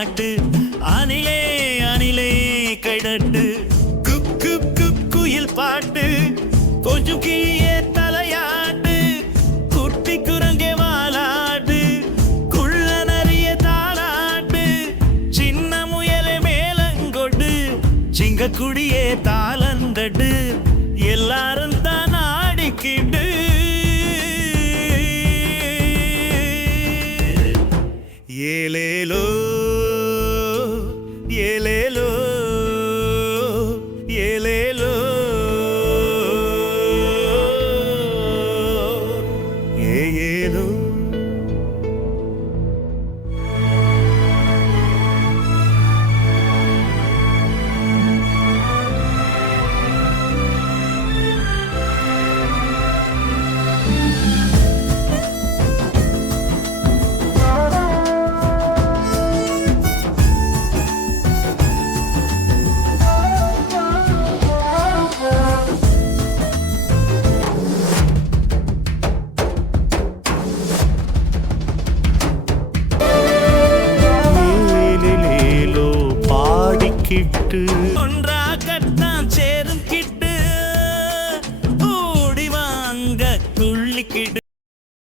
தாலாட்டு அணிலே அணிலே கைதட்டு குப் குப் குப் குயில் பாட்டு கொஞ்சம் கீழே தலையாட்டு குட்டி குரங்கே வாலாட்டு குள்ள நரிய தாலாட்டு சின்ன முயலே மேலங்கொடு சிங்கக்குடியே தாளந்தடு எல்லாரும் தான் ஆடிக்கிட்டு ஏலேலோ ஏலேலோ ஏலேலோ ஏலேலோ பாடிக்கிட்டு ஒன்றா